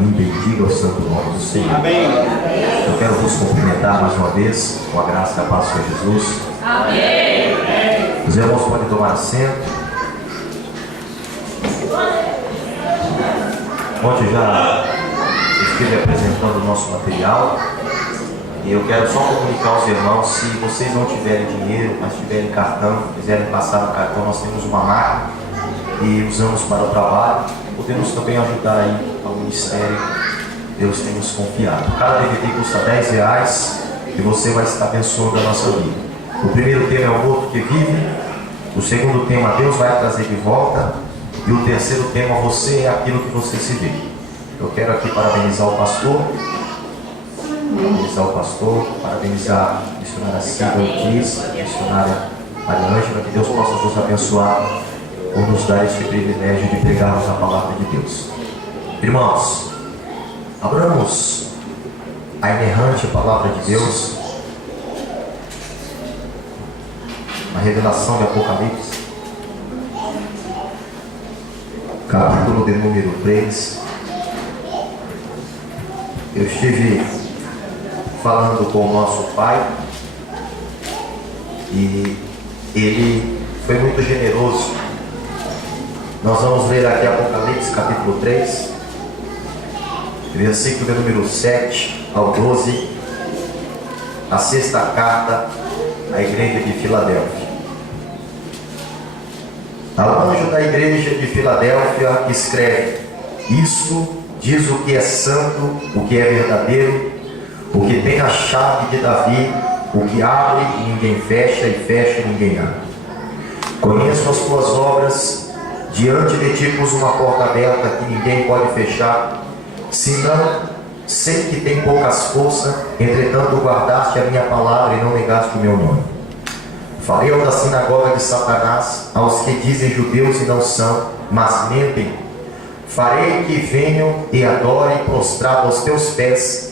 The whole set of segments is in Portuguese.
mim, bendiga o santo nome do Senhor. Amém. Eu quero vos cumprimentar mais uma vez, com a graça e a paz do Senhor Jesus. Amém. Os irmãos podem tomar assento. Ontem já estive apresentando o nosso material. E eu quero só comunicar aos irmãos, se vocês não tiverem dinheiro, mas tiverem cartão, quiserem passar no cartão, nós temos uma máquina e usamos para o trabalho. Podemos também ajudar aí ao ministério. Deus tem nos confiado. Cada DVD custa R$10 e você vai estar abençoando a nossa vida. O primeiro tema é o morto que vive. O segundo tema, Deus vai trazer de volta. E o terceiro tema, você é aquilo que você se vê. Eu quero aqui parabenizar o pastor. Parabenizar a missionária Silvia Ortiz, a missionária Maria Ângela, que Deus possa nos abençoar por nos dar este privilégio de pregarmos a palavra de Deus. Irmãos, abramos a inerrante palavra de Deus, a revelação de Apocalipse, capítulo de número 3. Eu estive falando com o nosso pai e ele foi muito generoso. Nós vamos ler aqui Apocalipse capítulo 3, versículo de número 7 ao 12, a sexta carta à igreja de Filadélfia. Ao anjo da igreja de Filadélfia escreve: isto diz o que é santo, o que é verdadeiro, o que tem a chave de Davi, o que abre e ninguém fecha, e fecha e ninguém abre. Conheço as tuas obras, diante de ti pus uma porta aberta que ninguém pode fechar. Senão, sei que tem poucas forças, entretanto guardaste a minha palavra e não negaste o meu nome. Farei da sinagoga de Satanás aos que dizem judeus e não são, mas mentem. Farei que venham e adorem prostrado aos teus pés,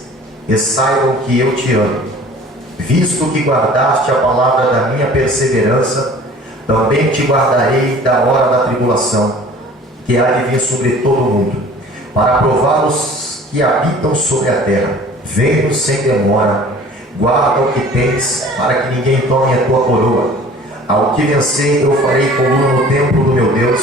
e saibam que eu te amo. Visto que guardaste a palavra da minha perseverança, também te guardarei da hora da tribulação, que há de vir sobre todo o mundo, para provar os que habitam sobre a terra. Venho sem demora, guarda o que tens, para que ninguém tome a tua coroa. Ao que vencer, eu farei coluna no templo do meu Deus,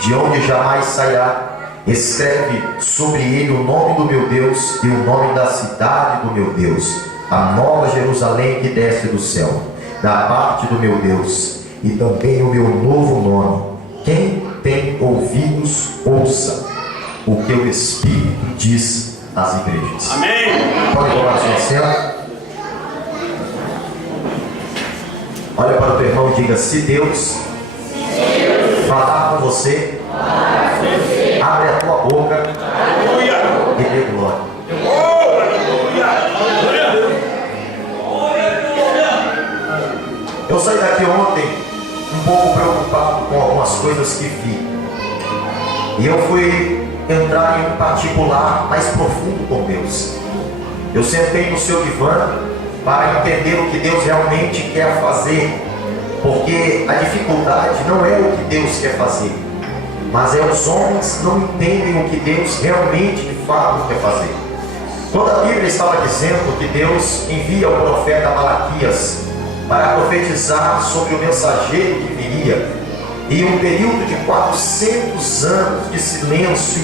de onde jamais sairá. Escreve sobre ele o nome do meu Deus e o nome da cidade do meu Deus, a nova Jerusalém que desce do céu, da parte do meu Deus, e também o meu novo nome. Quem tem ouvidos, ouça o que o Espírito diz às igrejas. Amém. Pode tomar sua cena. Olha para o teu irmão e diga: se Deus falar com você, abre a tua boca e dê glória. Eu saí daqui ontem um pouco preocupado com algumas coisas que vi, e eu fui entrar em um particular mais profundo com Deus. Eu sentei no seu divã para entender o que Deus realmente quer fazer, porque a dificuldade não é o que Deus quer fazer, mas é os homens não entendem o que Deus realmente de fato quer fazer. Quando a Bíblia estava dizendo que Deus envia o profeta Malaquias para profetizar sobre o mensageiro que viria, e um período de 400 anos de silêncio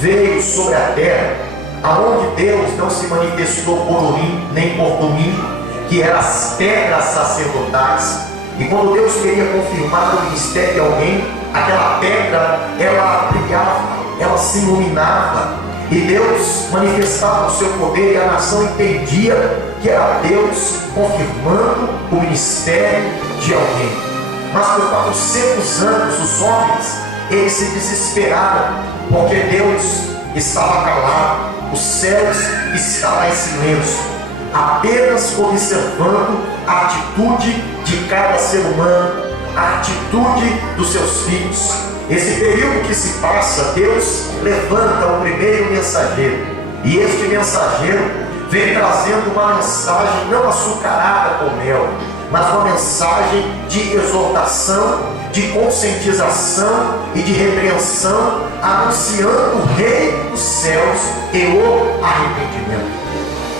veio sobre a terra, aonde Deus não se manifestou por Urim nem por Tumim, que eram as pedras sacerdotais. E quando Deus queria confirmar o ministério de alguém, aquela pedra, ela brilhava, ela se iluminava, e Deus manifestava o seu poder, e a nação entendia que era Deus confirmando o ministério de alguém. Mas por 400 anos os homens, eles se desesperaram, porque Deus estava calado, os céus estavam em silêncio, apenas observando a atitude de cada ser humano, a atitude dos seus filhos. Esse período que se passa, Deus levanta o primeiro mensageiro, e este mensageiro vem trazendo uma mensagem não açucarada com mel, mas uma mensagem de exortação, de conscientização e de repreensão, anunciando o Rei dos céus e o arrependimento.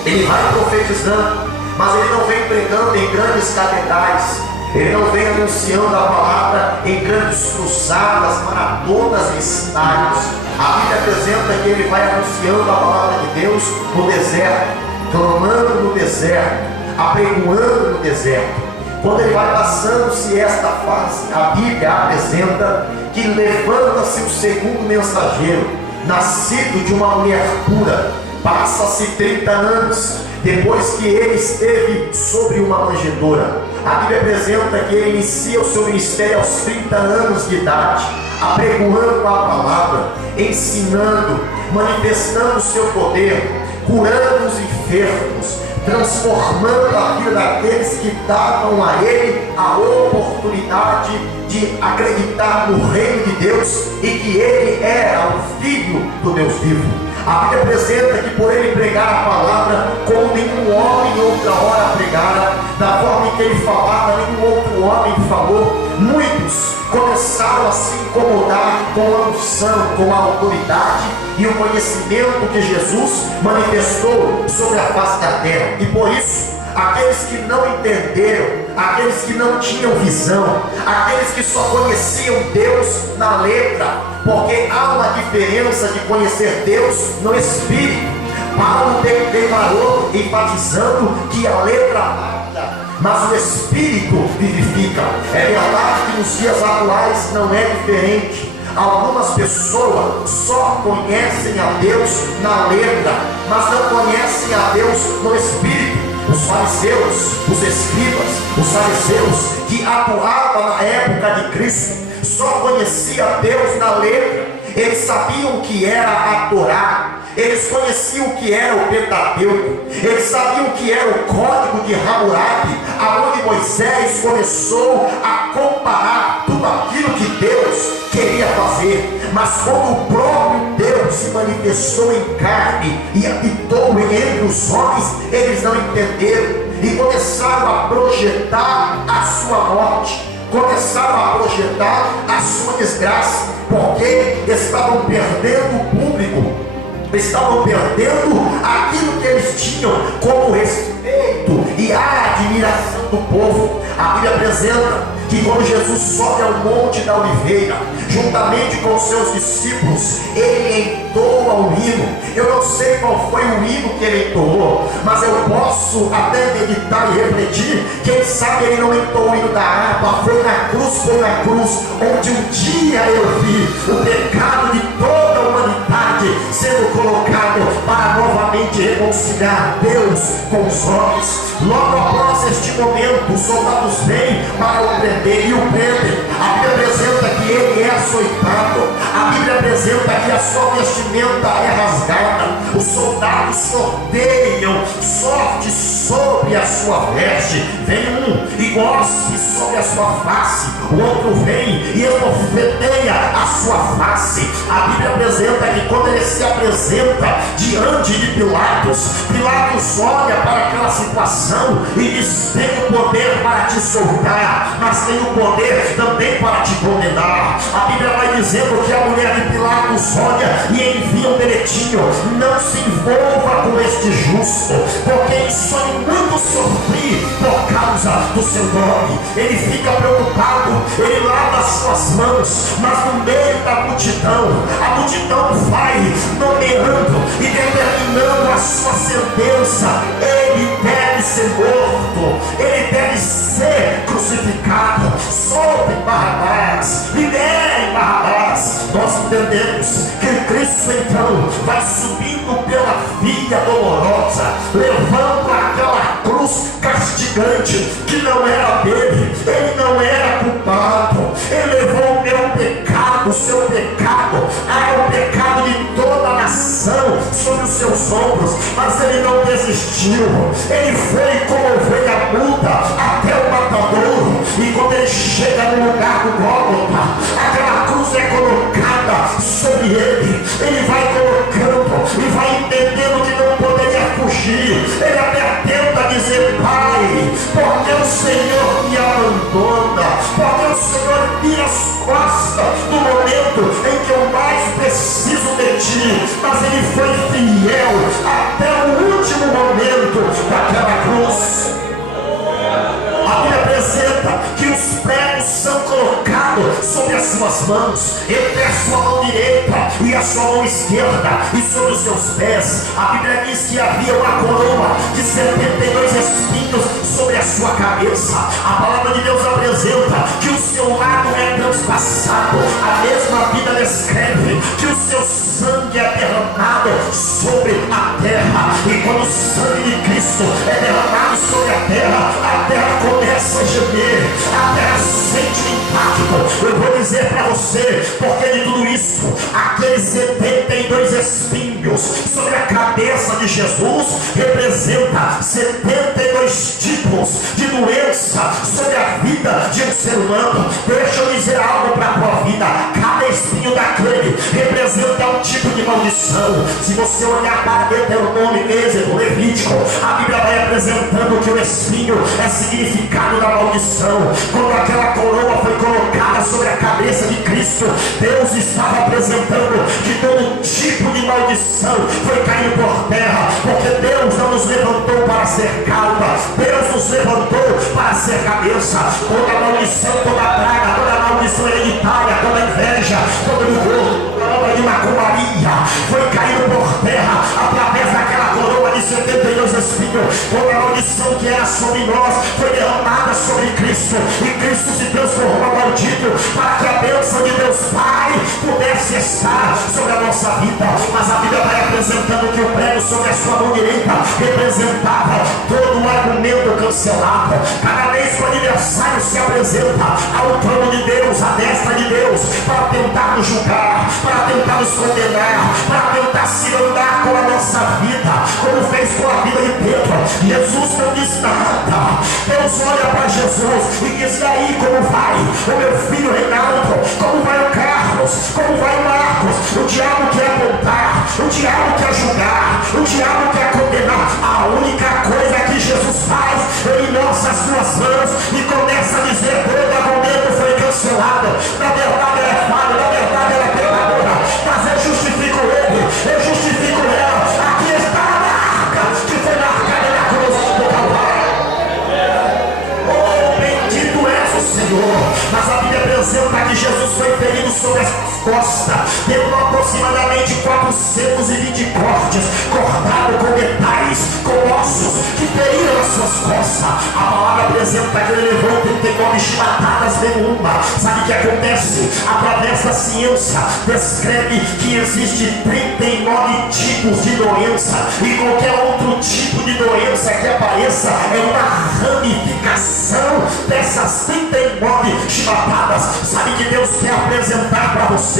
Ele vai profetizando, mas ele não vem pregando em grandes catedrais, ele não vem anunciando a palavra em grandes cruzadas, maratonas e estádios. A Bíblia apresenta que ele vai anunciando a palavra de Deus no deserto, clamando no deserto, apregoando no deserto. Quando ele vai passando-se esta fase, a Bíblia apresenta que levanta-se o segundo mensageiro, nascido de uma mulher pura. Passa-se 30 anos depois que ele esteve sobre uma manjedoura. A Bíblia apresenta que ele inicia o seu ministério aos 30 anos de idade, apregoando a palavra, ensinando, manifestando o seu poder, curando os enfermos, transformando a vida daqueles que davam a ele a oportunidade de acreditar no reino de Deus e que ele era o Filho do Deus vivo. A Bíblia apresenta que por ele pregar a palavra como nenhum homem outra hora pregara, da forma em que ele falava, nenhum outro homem falou, muitos começaram a se incomodar com a unção, com a autoridade e o conhecimento que Jesus manifestou sobre a face da terra. E por isso, aqueles que não entenderam, aqueles que não tinham visão, aqueles que só conheciam Deus na letra, porque há uma diferença de conhecer Deus no Espírito. Paulo declarou, enfatizando que a letra mata, mas o Espírito vivifica. É verdade que nos dias atuais não é diferente. Algumas pessoas só conhecem a Deus na letra, mas não conhecem a Deus no Espírito. Os fariseus, os escribas, os fariseus que atuavam na época de Cristo só conheciam Deus na letra. Eles sabiam o que era a Torá, eles conheciam o que era o Pentateuco, eles sabiam o que era o Código de Hammurabi, aonde Moisés começou a comparar tudo aquilo que Deus queria fazer. Mas quando o próprio Deus se manifestou em carne e habitou entre os homens, eles não entenderam e começaram a projetar a sua morte, começaram a projetar a sua desgraça, porque estavam perdendo o público, estavam perdendo aquilo que eles tinham como respeito e a admiração do povo. A Bíblia apresenta que quando Jesus sobe ao Monte da Oliveira, juntamente com os seus discípulos, ele entoa um hino. Eu não sei qual foi o hino que ele entoou, mas eu posso até meditar e refletir. Quem sabe ele não entoou o hino da harpa. Foi na cruz, onde um dia eu vi o pecado de toda a humanidade sendo colocado para novamente reconciliar Deus com os homens. Logo após este momento, os soldados vêm para o prender e o prendem. A Bíblia apresenta que ele é açoitado. A Bíblia apresenta que a sua vestimenta é rasgada. Os soldados sorteiam sorte sobre a sua veste. Vem um e gospe sobre a sua face, o outro vem e esbofeteia a sua face. A Bíblia apresenta que quando ele se apresenta diante de Pilatos, Pilatos olha para aquela situação e diz: tenho poder para te soltar, mas tenho poder também para te condenar. A Bíblia vai dizendo que a mulher de Pilatos olha e envia um bilhetinho: não se envolva com este justo, porque ele só muito sofrer por causa do seu nome. Ele fica preocupado, ele lava as suas mãos, mas no meio da multidão, a multidão vai nomeando e determinando a sua sentença. Ele deve ser morto, ele deve ser crucificado. Solte Barrabás, libere Barrabás. Nós entendemos que Cristo então vai subindo pela via dolorosa, levando aquela cruz castigante que não era dele. Ele não era culpado, ele levou o meu pecado, o seu pecado, o pecado de toda a nação sobre os seus ombros. Mas ele não desistiu, ele foi como ovelha muda até o matadouro. E quando ele chega no lugar do Gólgota, aquela cruz é colocada sobre ele. Ele vai colocando e vai entendendo que não poderia fugir. Ele até tenta dizer: Pai, porque o Senhor ti, mas ele foi fiel até o último momento daquela cruz. A Bíblia apresenta que os pregos são colocados sobre as suas mãos, entre a sua mão direita e a sua mão esquerda, e sobre os seus pés. A Bíblia diz que havia uma coroa de 72 espinhos sobre a sua cabeça. A palavra de Deus apresenta que o seu lado é transpassado. A mesma Bíblia descreve que o seu sangue é derramado sobre a terra. E quando o sangue de Cristo é derramado sobre a terra começa a gemer, a terra sente o impacto. Eu vou dizer para você, porque de tudo isso, aqueles 72 espinhos sobre a cabeça de Jesus representa 72 tipos de doença sobre a vida de um ser humano. Deixa eu dizer algo para a tua vida: cada espinho daquele representa um tipo de maldição. Se você olhar para Deuteronômio, Êxodo, Levítico, a Bíblia vai apresentando que o espinho é significado da maldição. Quando aquela coroa foi colocada sobre a cabeça de Cristo, Deus estava apresentando que todo tipo de maldição foi caindo por terra, porque Deus não nos levantou para ser cauda, Deus nos levantou para ser cabeça. Toda maldição, toda praga, toda maldição hereditária, toda inveja, todo orgulho, toda obra de macumbaria foi caindo por terra através daquela coroa de 72 espinhos. Toda maldição que era sobre nós foi derramada sobre Cristo, e Cristo se transformou maldito para que a bênção de Deus Pai pudesse estar sobre a nossa vida. Mas a Bíblia vai apresentando que o prego sobre a sua mão direita representava todo o argumento cancelado. Cada vez que o adversário se apresenta ao trono de Deus, à destra de Deus, para tentar nos julgar, para tentar nos condenar, para tentar se andar com a nossa vida, como fez com a vida de Pedro, Jesus não diz nada. Deus olha para Jesus e diz: e aí, como vai o meu filho Reinaldo? Como vai o Carlos? Como vai o Marcos? O diabo quer apontar, o diabo quer julgar, o diabo quer condenar. A única coisa que Jesus faz, ele mostra as suas mãos e começa a dizer: todo argumento foi cancelado. Na verdade ela é falha, na verdade ela é pecadora, mas eu justifico ele, eu justifico ela. Aqui está a marca que foi marcada na cruz do Calvário. Oh, bendito és o Senhor. Mas a Bíblia apresenta que Jesus foi ferido sobre as costas, tendo aproximadamente 420 cortes, cortado com metais, com ossos que feriram as suas costas. A palavra apresenta que ele levou 39 chibatadas nenhuma. Sabe o que acontece? Através da ciência descreve que existe 39 tipos de doença, e qualquer outro tipo de doença que apareça é uma ramificação dessas 39 chibatadas. Sabe que Deus quer apresentar para você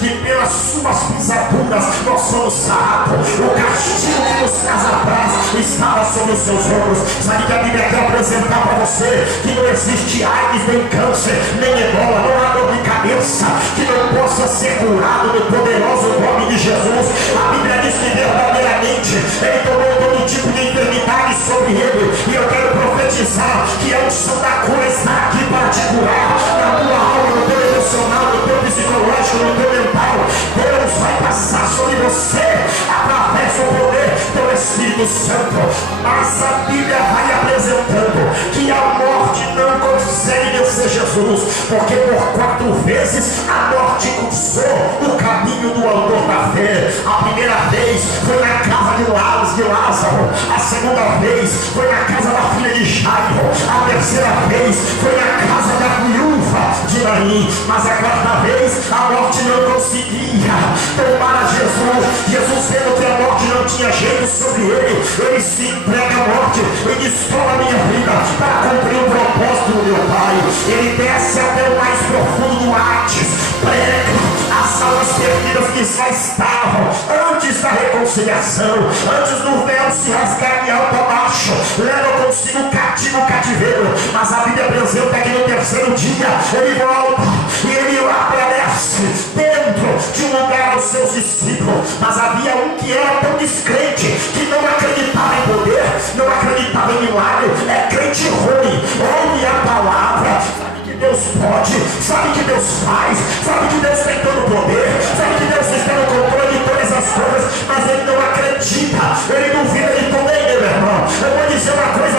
que pelas suas pisaduras nós somos sarados. O castigo que nos traz a paz estava sobre os seus ombros. Sabe que a Bíblia quer apresentar para você que não existe AIDS, nem câncer, nem ebola, não há dor de cabeça que não possa ser curado no poderoso nome de Jesus. A Bíblia diz que verdadeiramente ele tomou todo tipo de enfermidade sobre ele, e eu quero profetizar que a unção da cura está aqui para te curar, na tua alma, no teu emocional, no teu psicológico, no teu mental. Deus vai passar sobre você através do poder do Espírito Santo. Mas a Bíblia vai apresentando que a morte não consegue vencer Jesus, porque por 4 vezes a morte cruzou o caminho do autor da fé. A primeira vez foi na casa de Lázaro, a segunda vez foi na casa da filha de Jairo, a terceira vez foi na casa da viúva de Naim, mas a quarta vez a morte não conseguia tomar a Jesus. Jesus, vendo que a morte não tinha jeito sobre ele, ele se entrega à morte e diz: toma a minha vida para cumprir o propósito do meu Pai. Ele desce até o mais profundo do Hades, prega as almas perdidas que já estavam antes da reconciliação, antes do véu se rasgar de alto a baixo, leva consigo o cativeiro. Mas a Bíblia apresenta que no terceiro dia ele volta e ele aparece dentro de um lugar aos seus discípulos. Mas havia um que era tão descrente, que não acreditava em poder, não acreditava em milagre, é crente ruim. Ouve a palavra, sabe que Deus pode, sabe que Deus faz, sabe que Deus tem todo o poder, sabe que Deus está no controle de todas mas ele não acredita, ele duvida de também, meu irmão. Eu vou dizer uma coisa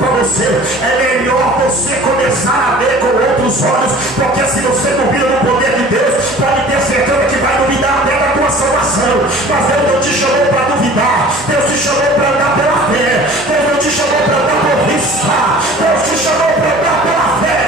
para você: é melhor você começar a ver com outros olhos, porque se você duvida do poder de Deus, pode ter certeza que vai duvidar até da tua salvação. Mas Deus não te chamou para duvidar, Deus te chamou para andar pela fé, Deus não te chamou para andar por vista, Deus te chamou para andar pela fé.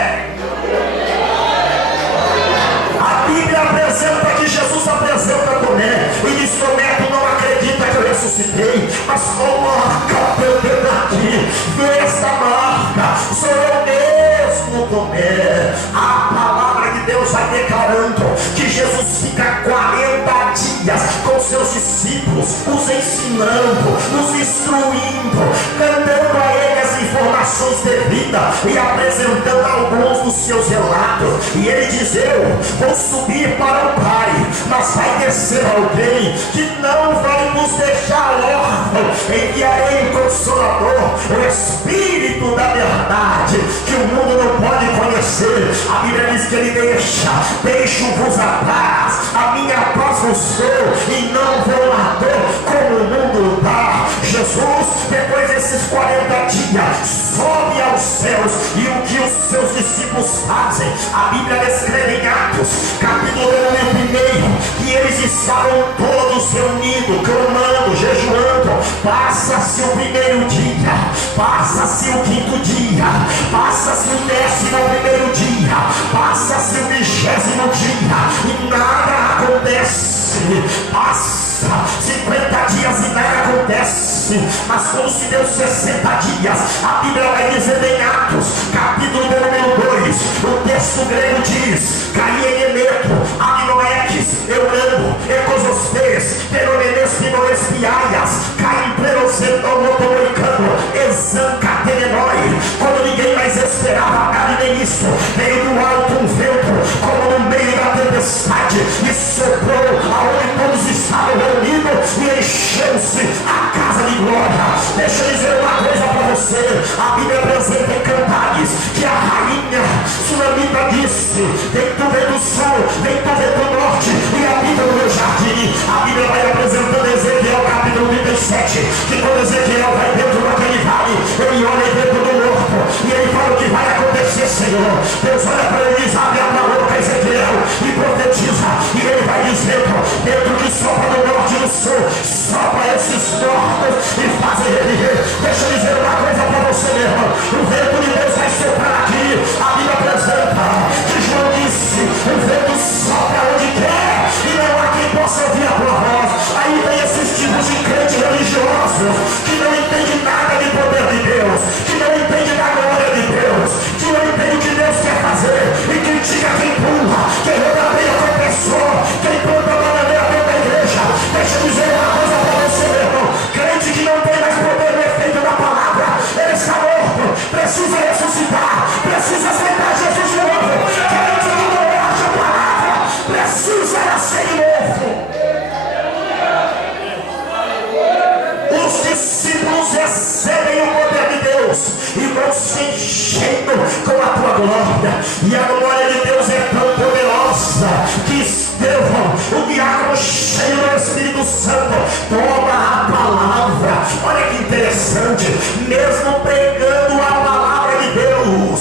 A Bíblia apresenta que Jesus apresenta Tomé e diz: Tomé, tu não acredita que eu ressuscitei, mas coloca teu dedo aqui, vê essa marca, sou eu mesmo, Tomé. A palavra de Deus vai declarando que Jesus fica 40 dias com seus discípulos, os ensinando, os instruindo, cantando a ele as informações devidas e apresentando alguns dos seus relatos. E ele diz: eu vou subir para o Pai, mas vai descer alguém que não vai nos deixar órfãos. Enviarei o Consolador, o Espírito da verdade, que o mundo não pode conhecer. A Bíblia diz que ele deixo-vos a paz, a minha paz vos dou, e não vou lá dou como o mundo dá. Jesus, depois desses 40 dias, sobe aos céus, e o que os seus discípulos fazem, a Bíblia descreve em Atos, capítulo 1, que eles estavam todos reunidos, clamando, jejuando. Passa-se o primeiro dia, passa-se o quinto dia, passa-se o 11º dia, passa-se o 20º dia, e nada acontece. Passa 50 dias e nada acontece. Mas quando se deu 60 dias, a Bíblia vai dizer em Atos, capítulo número 2, o texto grego diz: Caienemeto, Abinoeques, Eurano, Ecosostes, Teromenes, Pinoespiaias, Caimplenocetomotoroicano, Exancatenenoi. Quando ninguém mais esperava nada nem isso, veio do alto um vento, como no meio da tempestade, e soprou aonde todos estavam reunidos, e encheu-se a casa de glória. Deixa eu dizer uma coisa para você: a Bíblia apresenta em Cantares que a rainha Sunamita disse: vem tu vem do sul, vem tu vem do norte, e habita no meu jardim. A Bíblia vai apresentando Ezequiel capítulo 37, que quando Ezequiel vai dentro daquele vale, ele olha dentro do morto, e ele fala: o que vai acontecer, Senhor? Deus olha para ele e diz: abre a boca, Ezequiel, e profetiza. E ele vai dizendo: dentro que sopra do norte e do sul, sopra esses mortos e fazem reviver. Deixa eu dizer uma coisa para você, meu irmão: o vento de Deus vai soprar aqui. A Bíblia apresenta que João disse: o vento sopra onde quer, e não há quem possa ouvir a tua voz. Aí vem esses tipos de crentes religiosos que não entendem nada de poder de Deus, que não entendem da glória de Deus, que não entendem o que Deus quer fazer, e critica quem pula, quem rodabeia com a pessoa, quem planta a bananeira dentro da igreja. Deixa eu dizer uma coisa para você, meu irmão: crente que não tem mais poder no efeito da palavra, ele está morto, precisa ressuscitar, precisa aceitar Jesus de novo. Crente que não acha a palavra, precisa nascer de novo. Os discípulos recebem o poder de Deus e vão se enchendo com a tua glória, e a glória de Deus é tão poderosa que Estevão, o diácono cheio do Espírito Santo, toma a palavra. Olha que interessante, mesmo pregando a palavra de Deus,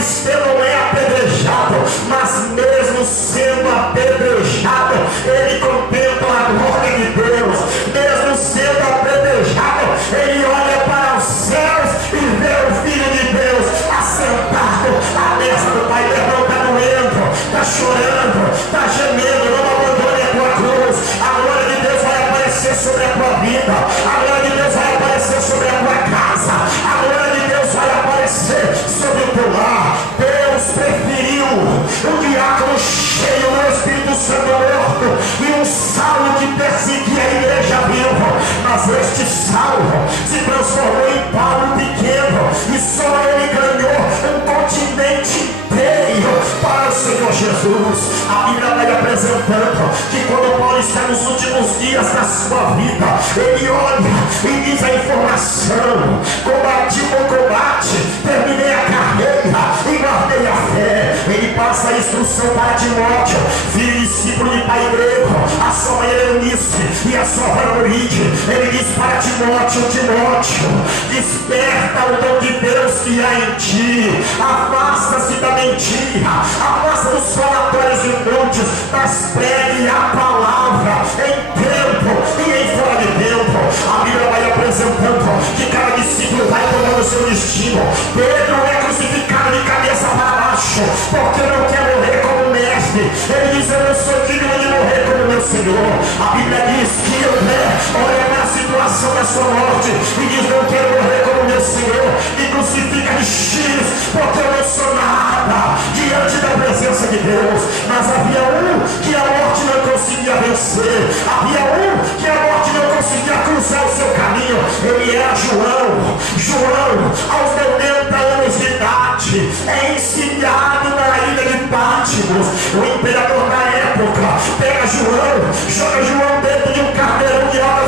Estevão é apedrejado, mas mesmo sendo apedrejado, ele contempla a glória de Deus. Mesmo sendo apedrejado, ele olha para os céus e vê o Filho de Deus assentado à destra do Pai. Meu irmão, está doendo, está chorando, está gemendo, não abandone a tua cruz. A glória de Deus vai aparecer sobre a tua vida, a glória de Deus vai aparecer sobre a tua casa, a glória de Deus vai aparecer sobre o teu lar. Deus preferiu um diácono cheio do Espírito Santo morto e um Saulo que perseguia a igreja viva, mas este Saulo se transformou em Paulo pequeno, e só ele ganhou um continente inteiro para o Senhor Jesus. A Bíblia vai apresentando que quando Paulo está nos últimos dias da sua vida, ele olha e diz a informação: combati o bom combate, terminei a carreira e guardei a fé. Ele passa a instrução para Timóteo, filho e discípulo de pai grego, a sua mãe Eunice, e a sua varonilde. Ele diz para Timóteo: Timóteo, desperta o dom de Deus que há em ti, afasta-se da mentira, afasta dos falatórios inúteis, mas pregue a palavra em tempo e em fora de tempo. A Bíblia vai apresentando que cada discípulo vai tomando o seu destino. Pedro é crucificado de cabeça para baixo, porque não quer morrer como mestre. Ele diz: eu não sou digno de morrer como meu Senhor. A Bíblia diz que André olha na situação da sua morte e diz: não quero morrer como meu Senhor. E crucifica de X, porque eu não sou nada diante da presença de Deus. Mas havia um que a morte não conseguia vencer, havia um que a morte não conseguia cruzar o seu caminho. Ele era João. João, aos 90 anos de idade, é ensinado na ilha de Patmos. O imperador da época pega João, joga João dentro de um carneirão de óleo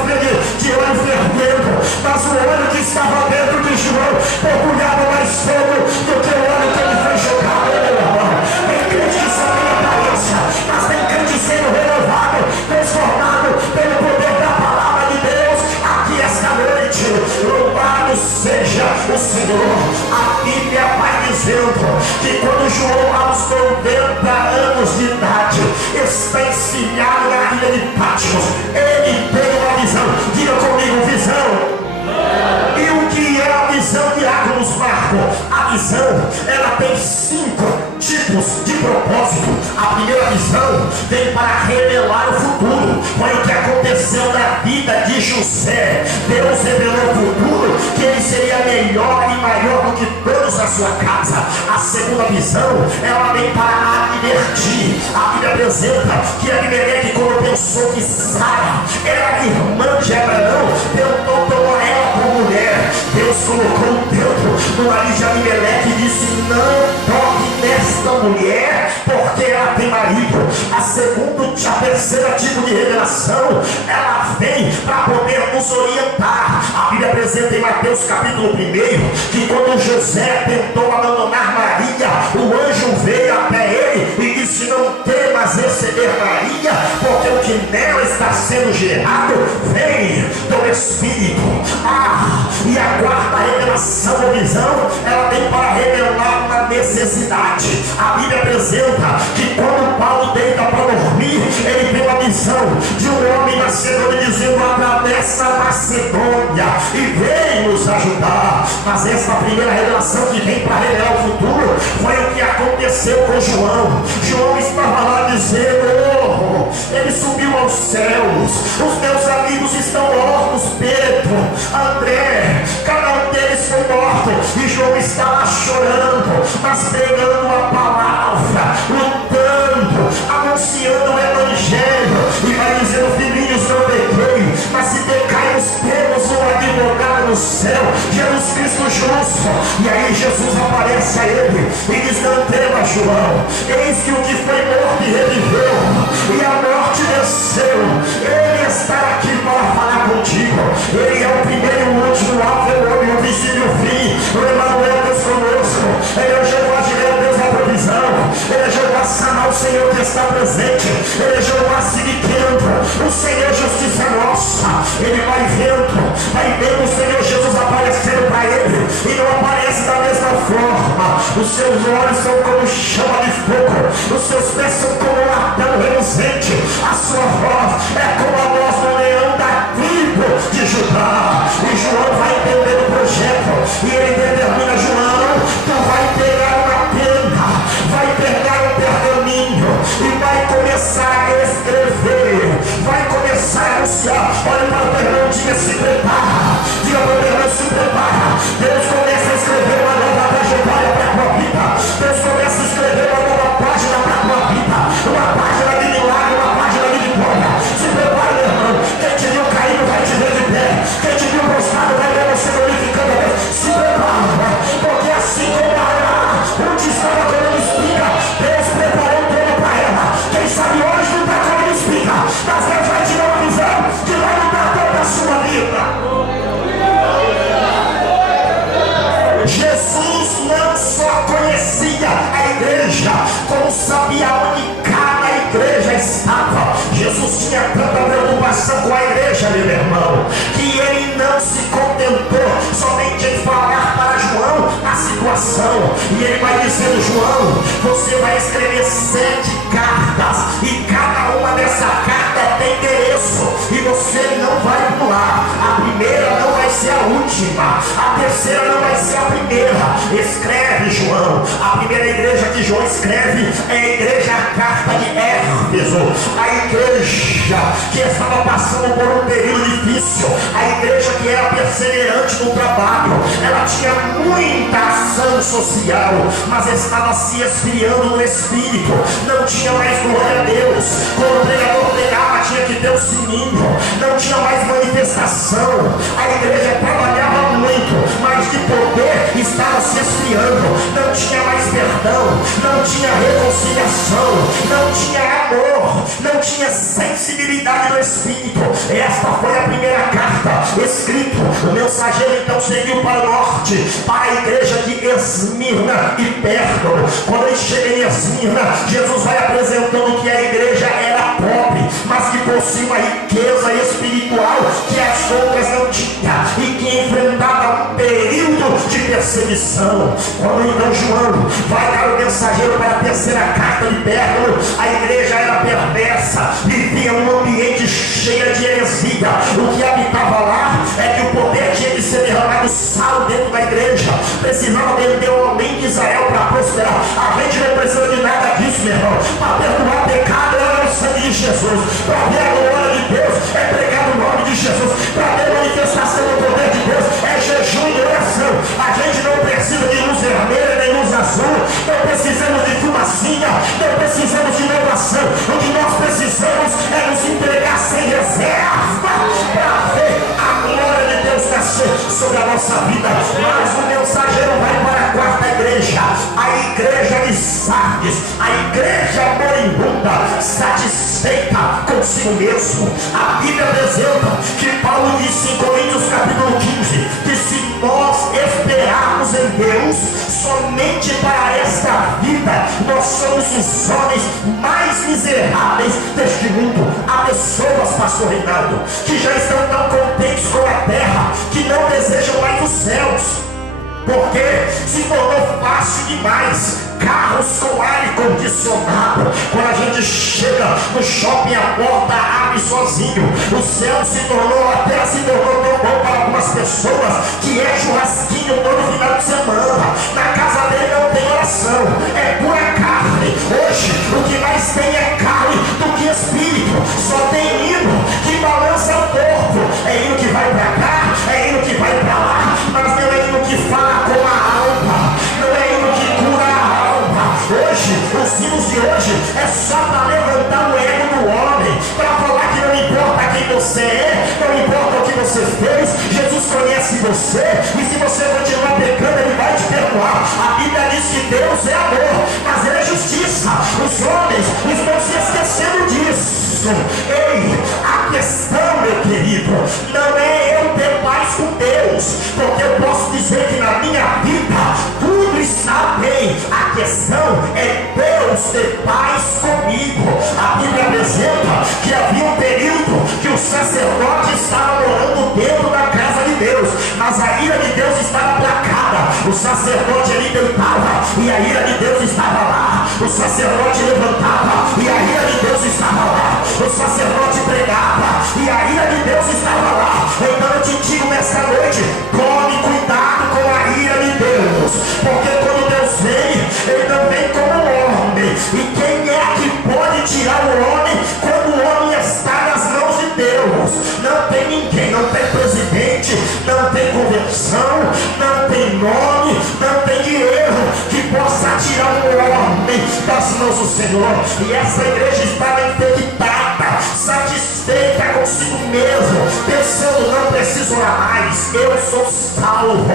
fervendo, mas o óleo que estava dentro de João borbulhava mais fogo do que o óleo que ele foi jogado, meu irmão. Tem crente que só tem aparência, mas tem crente sendo renovado, transformado pelo poder da palavra de Deus aqui esta noite. Louvado seja o Senhor. A Bíblia vai dizendo que quando João, aos 90 anos de idade, está ensinado na ilha de Patmos, ele tem uma visão. Diga comigo: visão. E o que é a visão, diáconos Marco? A visão, ela tem 5 tipos de propósito. A primeira visão vem para revelar o futuro. Foi o que aconteceu na vida de José. Deus revelou o futuro, que ele seria melhor e maior do que todos na sua casa. A segunda visão, ela vem para advertir. A Bíblia apresenta que Abimeleque, quando pensou que Sara era irmã de Abraão, tentou tomar ela como mulher. Deus colocou o dedo no nariz de Abimeleque e disse: não toque nesta mulher, porque ela tem marido. A terceira tipo de revelação, ela vem para poder nos orientar. A Bíblia apresenta em Mateus capítulo 1 que quando José tentou abandonar Maria, o anjo veio até ele e disse: não temas receber Maria, porque o que nela está sendo gerado vem do Espírito. E a quarta revelação ou visão, ela vem para revelar uma necessidade. A Bíblia apresenta que quando Paulo deita para dormir, ele tem uma visão de um homem macedônio dizendo: atravessa a Macedônia e vem nos ajudar. Mas essa primeira revelação que vem para revelar o futuro foi o que aconteceu com João. João estava lá dizendo: ele subiu aos céus, os meus amigos estão mortos, Pedro, André, cada um deles foi morto, e João está lá chorando, mas pregando a palavra, lutando, anunciando o evangelho, e vai dizendo: filhinhos, não pequei, mas se pecarmos, temos um advogado no céu, Jesus Cristo justo. E aí Jesus aparece a ele e diz: não tema, João, eis que o que foi morto e reviveu, e a morte venceu. Ele está aqui para falar contigo. Ele é o primeiro e o último, o alfa e o ômega, o princípio e o fim, o Emanuel, Deus conosco. Ele é o Jeová Jireh, Deus da provisão. Ele é Jeová Shammah, o Senhor que está presente. Ele é Jeová Siddiquento, o Senhor justiça nossa. Ele vai vendo o Senhor Jesus aparecendo para ele, e não aparece da mesma forma. Os seus olhos são como chama de fogo, os seus pés são como um latão reluzente, a sua voz é como a voz do leão da tribo de Judá. E João vai entender o projeto, e ele determina: João, tu vai pegar uma pena, vai pegar um pergaminho e vai começar a escrever, vai começar a anunciar. Olha para o teu irmão, diga: se prepara. Diga para o teu irmão: se prepara. Deus começa a escrever uma nova trajetória para a tua vida. Deus começa a escrever uma nova página para a tua vida, uma página de milagre, uma página de vitória. Se prepara, meu irmão. Quem te viu caído vai te ver de pé, quem te viu prostrado vai ver você glorificando a Deus. Se prepara, porque assim como Ana, onde estava colhendo espiga, Deus preparou um trono para ela. Quem sabe hoje não está colhendo espiga, mas Deus vai te dar uma visão que vai mudar toda a sua vida. perseguição. E ele vai dizendo: João, você vai escrever 7 cartas, e cada uma dessa carta tem endereço, e você não vai pular. A primeira não vai ser a última, a terceira não vai ser a primeira. Escreve, João. A primeira igreja que João escreve é a igreja, a carta de Éfeso, a igreja que estava passando por um período difícil, a igreja que era perseverante no trabalho. Ela tinha muita ação social, mas estava se esfriando no espírito, não tinha mais glória a Deus. Quando o pregador pregava, tinha que ter o sininho, não tinha mais manifestação. A igreja trabalhava muito, mas de poder estava se esfriando, não tinha mais perdão, não tinha reconciliação, não tinha amor, não tinha sensibilidade no espírito. Esta foi a primeira carta escrita. O mensageiro então seguiu para o norte, para a igreja de Esmirna e Pérgamo. Quando ele chega em Esmirna, Jesus vai apresentando que a igreja era pobre, mas que possuía uma riqueza espiritual que as outras não tinham, e que enfrentava um período de perseguição. Quando então João vai dar o mensageiro para a terceira carta de Pérgamo, a igreja era perversa, vivia um ambiente cheio de heresia. O que habitava lá é que o poder tinha que ser derramado sal dentro da igreja. Precisava vender o homem de Israel para prosperar. A gente não precisa de nada disso, meu irmão. Para perdoar pecado é o sangue de Jesus. Para ver a glória de Deus é pregar o nome de Jesus. Para ver a manifestação do poder de Deus é jejum e oração. A gente não precisa de luz vermelha nem luz azul, não precisamos de fumacinha, não precisamos de inovação. O que nós precisamos é nos entregar sem reserva para ver a glória de Deus nascer sobre a nossa vida. Mas o mensageiro vai para a quarta igreja, a igreja de Sardes, a igreja moribunda, satisfeita consigo mesmo. A Bíblia apresenta que Paulo disse em Coríntios capítulo 15 que se nós esperarmos em Deus somente para esta vida, nós somos os homens mais miseráveis deste mundo. Há pessoas, pastor Reinaldo, que já estão tão contentes com a terra que não desejam mais os céus, porque se tornou fácil demais. Carros com ar condicionado, quando a gente chega no shopping, a porta abre sozinho. O céu se tornou, a terra se tornou tão bom para algumas pessoas que é churrasquinho todo final de semana. Na casa dele não tem oração, é pura carne. Hoje o que mais tem é carne do que espírito. Só tem hino que balança o corpo. É hino que vai para cá, é hino que vai para lá, mas não é hino que fala com a alma, não é hino que cura a alma. Hoje, os hinos de hoje é só para levantar o ego do homem, para falar que não importa quem você é, não importa o que você fez, Jesus conhece você, e se você continuar pecando, Ele vai te perdoar. A Bíblia diz que Deus é amor, mas Ele é justiça. Os homens estão se esquecendo disso. Ei, a questão, meu querido, não é eu ter paz com Deus, porque eu posso dizer que na minha vida tudo está bem. A questão é Deus ter paz comigo. A Bíblia apresenta que havia um período que o sacerdote estava morando dentro da casa de Deus, mas a ira de Deus estava placada. O sacerdote ele deitava e a ira de Deus estava lá. O sacerdote levantava e a ira de Deus estava lá. O sacerdote pregava e a ira de Deus estava lá. Então eu te digo nesta noite: tome cuidado com a ira de Deus, porque quando Deus vem, Ele não vem como um homem. E quem é que pode tirar o homem quando o homem está nas mãos de Deus? Não tem ninguém, não tem presidente, não tem conversão, não tem nome, não tem dinheiro que possa tirar o homem das mãos do Senhor. E essa igreja estava infectada, satisfeita consigo mesmo, pensando: não preciso orar mais, eu sou salvo,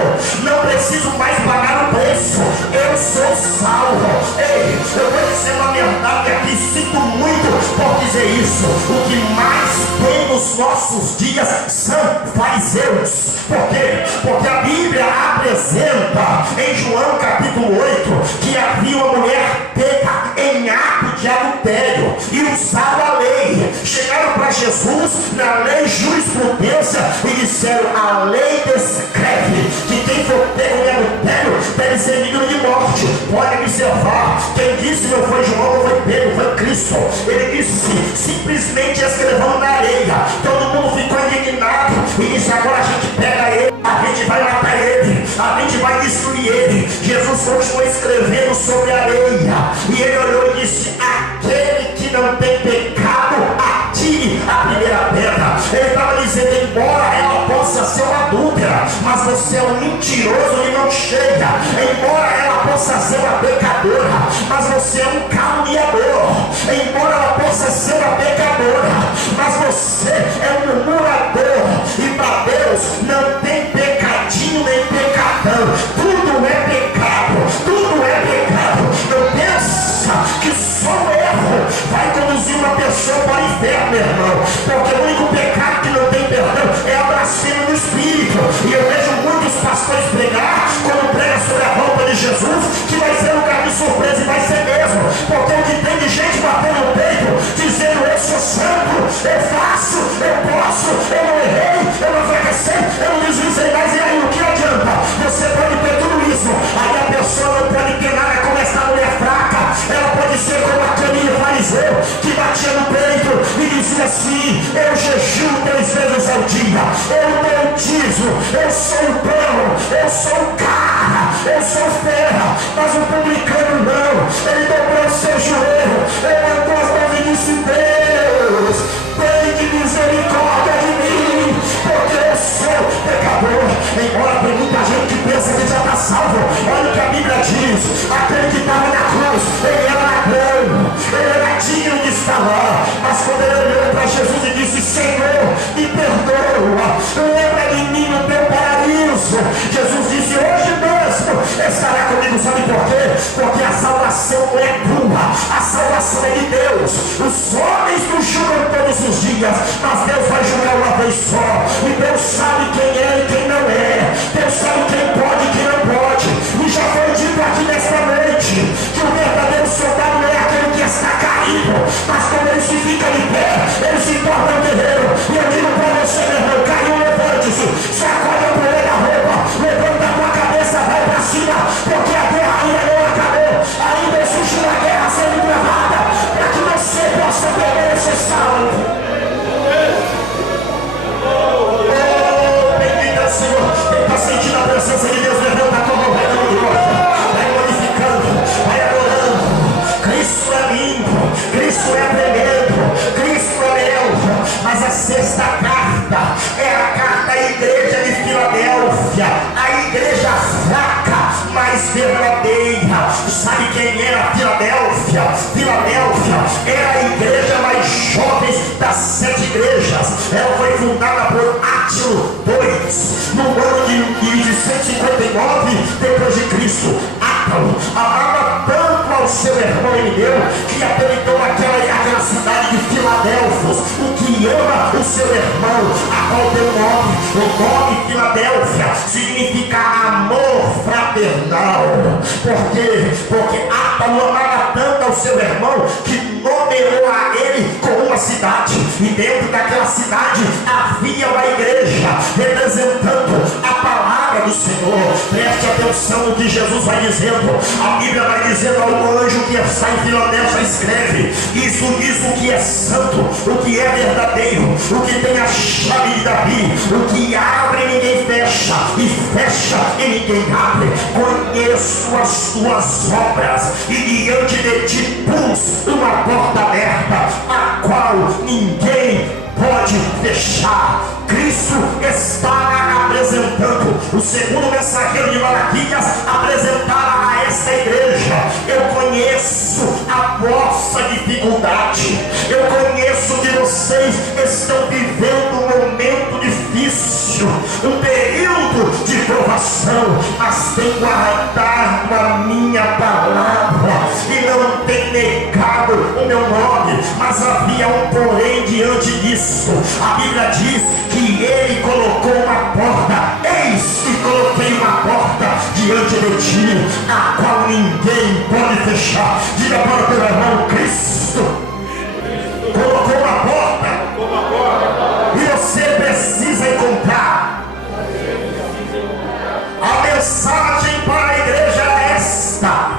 não preciso mais pagar o preço, eu sou salvo. Ei, eu vou dizer uma verdade aqui, sinto muito por dizer isso: o que mais tem nos nossos dias são fariseus. Por quê? Porque a Bíblia apresenta em João capítulo 8 que havia uma mulher pega em ato de adultério e usava a lei. Chegaram para Jesus na lei jurisprudência e disseram: a lei descreve que quem for pego em adultério deve ser digno de morte. Pode observar, quem disse não foi João, não foi Pedro, foi Cristo. Ele disse, simplesmente escrevendo na areia. Todo mundo ficou indignado e disse, agora a gente pega ele, a gente vai matar ele, a gente vai destruir ele. Jesus continuou escrevendo sobre a areia, e ele olhou e disse, aquele que não tem pecado, atire a primeira pedra. Ele estava dizendo, embora ela possa ser uma adúltera, mas você é um mentiroso e não chega. Embora ela possa ser uma pecadora, mas você é um caluniador. Embora ela possa ser uma pecadora, mas você é um murmurador. E para Deus não tem pecadinho nem pecadão. Tudo é pecado, tudo é pecado. Não pensa que só o erro vai conduzir uma pessoa para o inferno, meu irmão. Porque o único pecado que não tem perdão é a blasfêmia do Espírito. E eu vejo muitos pastores pregar, quando prega sobre a volta de Jesus, que vai ser lugar de surpresa, e vai ser mesmo. Porque o que tem de gente batendo no peito, dizendo, eu sou santo, eu faço, eu posso, eu não errei, eu não fracassei, eu não deslizei mais. E aí, o que adianta? Você pode ter tudo isso, aí a pessoa não pode ter nada como essa mulher fraca. Ela pode ser como aquele fariseu que batia no peito e dizia assim, eu jejuo 3 vezes ao dia, eu dou dízimo, eu sou o pão, eu sou o cara, eu sou fera. Mas o publicano não, ele dobrou o seu joelho, levantou as mãos e disse, Deus, tem de misericórdia de mim, porque eu sou pecador. Embora tem muita gente que pensa que já está salvo, olha o que a Bíblia diz, aquele que estava na cruz, ele era ladrão, ele era digno de estar lá, mas quando ele olhou para Jesus e disse, Senhor, me perdoa, lembra de mim no teu paraíso, Jesus disse, hoje mesmo estará comigo. Sabe por quê? Porque a salvação não é tua, a salvação é de Deus. Os homens nos julgam todos os dias, mas Deus vai julgar uma vez só, e Deus sabe quem é e quem não é, Deus sabe quem pode e quem não pode. E já foi dito aqui nesta noite que o verdadeiro soldado não é aquele que está caído, mas quando ele se fica de pé, ele se torna um guerreiro. E eu digo para você, meu irmão, caiu, levante-se, sacode a poeira da roupa, levanta a tua cabeça, vai para cima, porque a guerra ainda não acabou, ainda existe uma guerra sendo travada, para que você possa permanecer salvo. Bendito é o Senhor. Quem está sentindo a presença de Deus, levanta a tua mão, vai dando glória, vai glorificando, vai adorando. Cristo é lindo, Cristo é tremendo, Cristo é meu. Mas a sexta carta é a carta à igreja de Filadélfia, a igreja fraca, mas verdadeira. Sabe quem era Filadélfia? Filadélfia era a igreja mais jovem das 7 igrejas. Ela foi fundada por Átilo II no ano de 159 depois de Cristo. Átilo amava tanto ao seu irmão Elimeu que apelidou aquela cidade de Filadélfos, o que ama o seu irmão, a qual deu o nome. O nome Filadélfia significa amor fraternal. Por quê? Porque Átilo amava tanto ao seu irmão que nomeou a ele como uma cidade, e dentro daquela cidade havia uma igreja representando a palavra do Senhor. Preste atenção no que Jesus vai dizendo. A Bíblia vai dizendo ao anjo que está em Filadélfia, escreve: isso diz o que é santo, o que é verdadeiro, o que tem a chave de Davi, o que abre e ninguém fecha, e fecha e ninguém abre. Conheço as tuas obras, e diante de ti pus uma porta aberta, a qual ninguém pode fechar. Cristo está apresentando, o segundo mensageiro de Malaquias apresentará a esta igreja: eu conheço a vossa dificuldade, eu conheço que vocês estão vivendo um momento difícil, um período de provação, mas tem guardado a minha palavra e não tem negado o meu nome. Mas havia um porém diante disso. A Bíblia diz que ele colocou uma porta. Eis que coloquei uma porta diante de ti, a qual ninguém pode fechar. Diga para o teu irmão: Cristo colocou uma porta, e você precisa encontrar. A mensagem para a igreja é esta: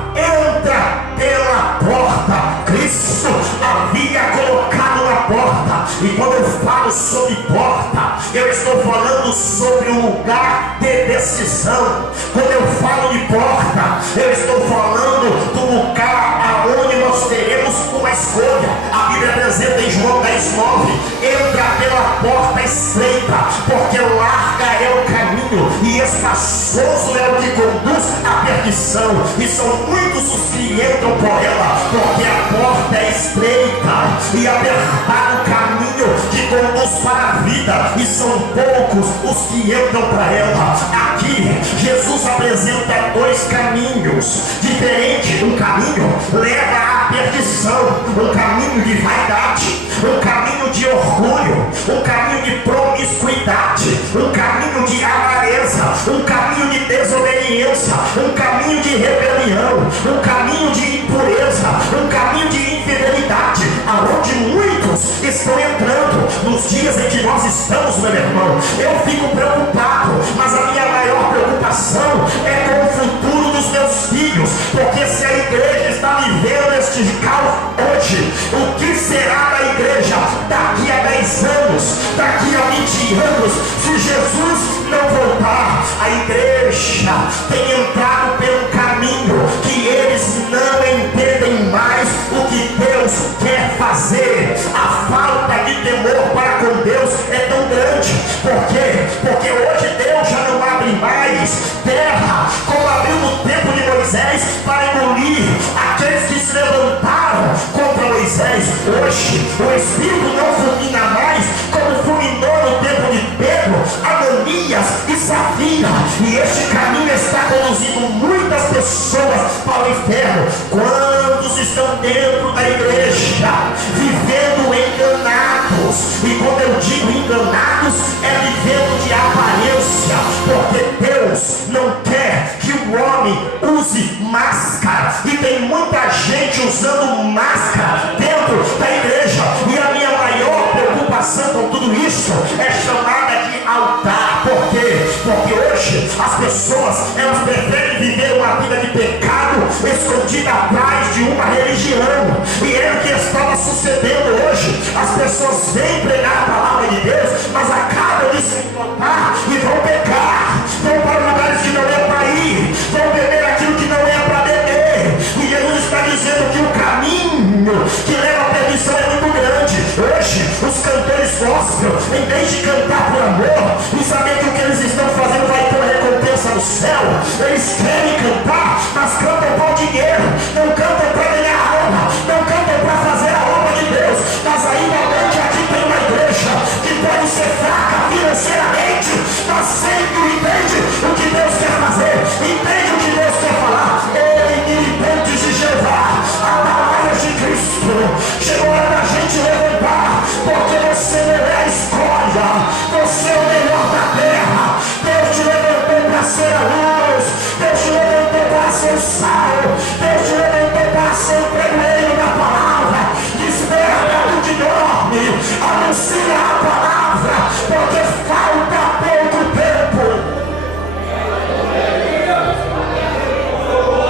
sobre porta, eu estou falando sobre o lugar de decisão. Quando eu falo de porta, eu estou falando do lugar aonde nós teremos uma escolha. A Bíblia apresenta em João 10:9: entra pela porta estreita, porque larga é o caminho e espaçoso é o que conduz à perdição, e são muitos os que entram por ela, porque a porta é estreita e apertado o caminho que conduz para a vida, e são poucos os que entram para ela. Aqui Jesus apresenta dois caminhos diferentes. Um caminho leva à perdição, um caminho de vaidade, um caminho de orgulho, um caminho de promiscuidade, um caminho de avareza, um caminho de desobediência, um caminho de rebelião, um caminho de impureza, um caminho de infidelidade, aonde muitos estão entrando nos dias em que nós estamos, meu irmão. Eu fico preocupado, mas a minha maior preocupação é com o futuro dos meus filhos, porque se a igreja está vivendo este caos hoje, o que será da igreja daqui a 10 anos, daqui a 20 anos, se Jesus não voltar? A igreja tem entrado pelo caminho que eles não entendem mais o que Deus quer fazer. A falta de temor para com Deus é tão grande. Por quê? Porque hoje Deus já não abre mais terra como abriu no tempo de Moisés para engolir aqueles que se levantaram contra Moisés. Hoje o Espírito não fulmina mais como fulminou no tempo de Pedro, Ananias e Safira, e este caminho está conduzindo muitas pessoas para o inferno. Quantos estão dentro da igreja vivendo enganados? E quando eu digo enganados, é vivendo de aparência, porque Deus não quer que o homem use máscara, e tem muita gente usando máscara dentro da igreja. E a minha maior preocupação com tudo isso é chamada de altar. Por quê? Porque hoje as pessoas, elas preferem viver uma vida de pecado escondida atrás de uma religião, e é o que estava sucedendo hoje. As pessoas vêm pregar a palavra de Deus, mas acabam de se encontrar e vão pecar, vão para lugares que não é para ir, vão beber aquilo que não é para beber. E Jesus está dizendo que o caminho que leva à perdição é muito grande. Hoje os cantores gospel, em vez de cantar por amor e saber que o que eles estão fazendo vai ter uma recompensa no céu, eles querem cantar, mas cantam por dinheiro, não cantam para ganhar alma, não cantam para fazer a obra de Deus. Mas ainda aqui tem uma igreja que pode ser fraca financeiramente, mas sempre entende o que Deus quer fazer, entende o que Deus quer falar. Ei, militantes de Jeová, a palavra de Cristo, chegou a hora da gente levantar, porque você não é a escolha, você é o melhor da terra. Deus te levantou para ser a luz, Deus te levantou para ser o sal, Deus te levantou para ser o pregoeiro da palavra. Desperta do que dorme, anuncia a palavra, porque falta pouco tempo.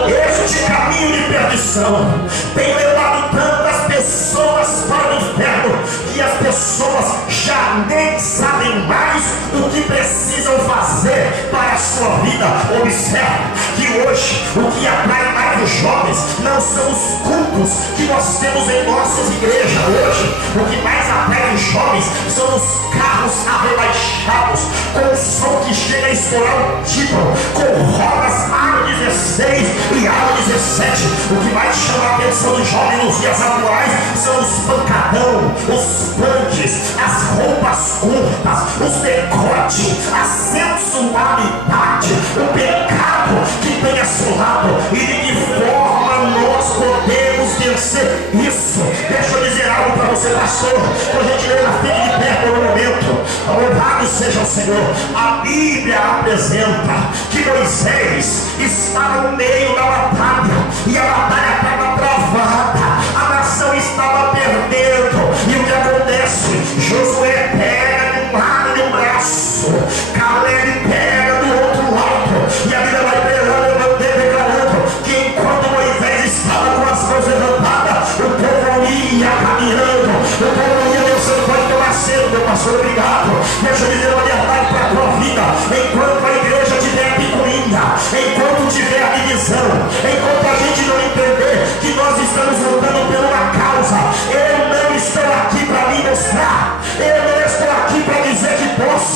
Este caminho de perdição tem levado tantas pessoas para o inferno que as pessoas já nem sabem mais o que precisam fazer para a sua vida. Observe que hoje o que atrai mais os jovens não são os cultos que nós temos em nossas igrejas. Hoje o que mais atrai os jovens são os carros arrebaixados, com o som que chega a estourar o título, com rodas aro 16 e aro 17. O que mais chama a atenção dos jovens nos dias atuais são os pancadão, os punks, as roupas curtas, os decotes, a sensualidade, o pecado que tem assolado. E de que forma nós podemos vencer isso? Deixa eu dizer algo para você, pastor. Por gentileza, fique de pé por um momento. Louvado seja o Senhor. A Bíblia apresenta que Moisés estava no meio da batalha, e a batalha estava travada, a nação estava perdendo. E o que acontece? Josué pega de um lado de um braço, Caleb pega do outro lado, e a Bíblia vai declarando que enquanto Moisés estava com as mãos levantadas, o povo ia caminhando, o povo ia. Você não pode tomar cedo, meu pastor,